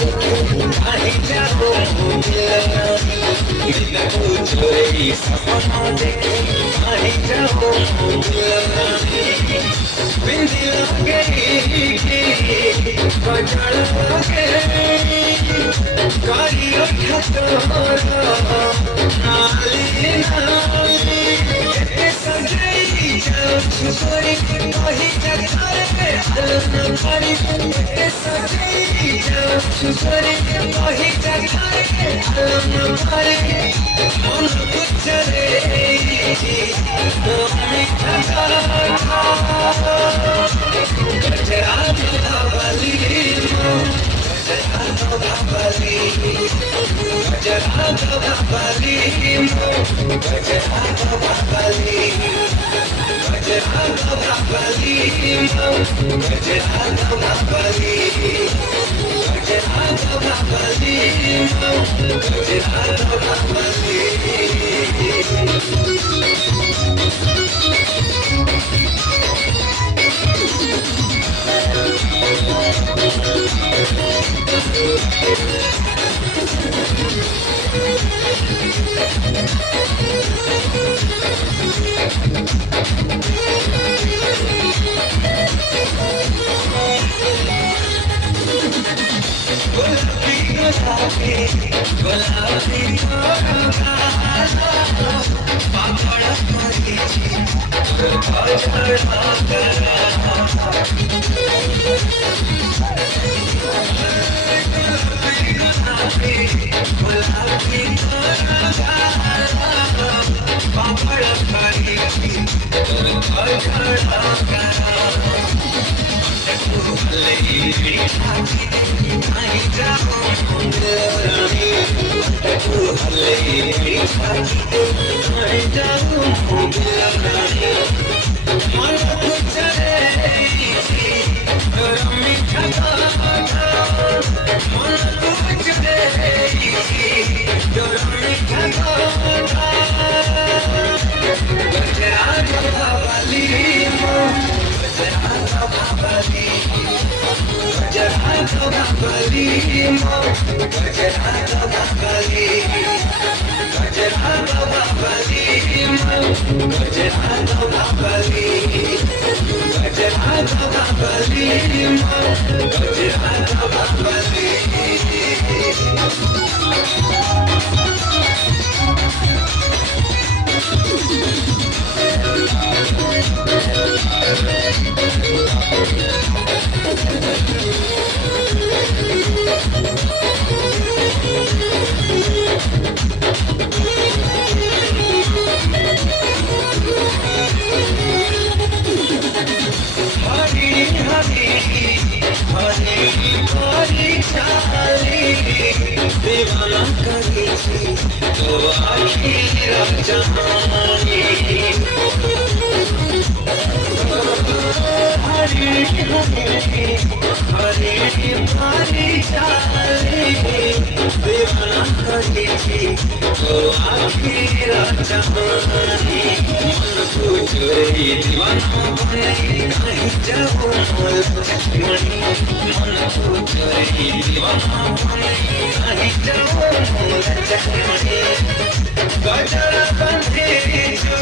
देखे काहे जाओ मिलना दिल चोरी सपना देखे काहे जाओ मिलना बिंदिया गई की बजड़ गई कारी खतरा नाली नाली सजई छुपरी कही जगह पे अलम करी सजई छुपरी कही जगह पे अलम करी मन गुजरे मीठा गजरा बाबली गजरा बाबली गजरा बाबली गजरा बाबली गजरा बाबली गजरा बाबली गजरा बाबली गजरा बाबली गुलाबी गुलाबी पापड़ मरीची गुलाबी पापड़ मरीची दीवाना करी तो आखिर जहानी हरी हरी हरी हरी चाली दीवाना करी तो आखिर जहानी मन को चोरी दीवाना बने कहीं जाओ मनी मन को चोरी दीवाना बने कहीं जाओ मनी गजरा बंधे जो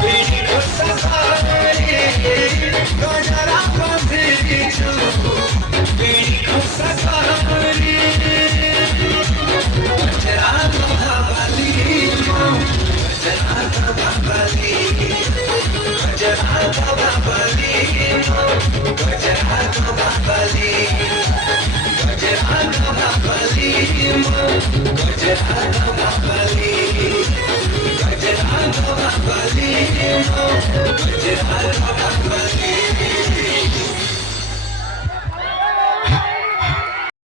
बीड़ी को सफारी गजरा बंधे जो बीड़ी को सफारी गजरा बाबली गजरा बाबली गजरा बाबली गजरा बाबली गजरा बाबली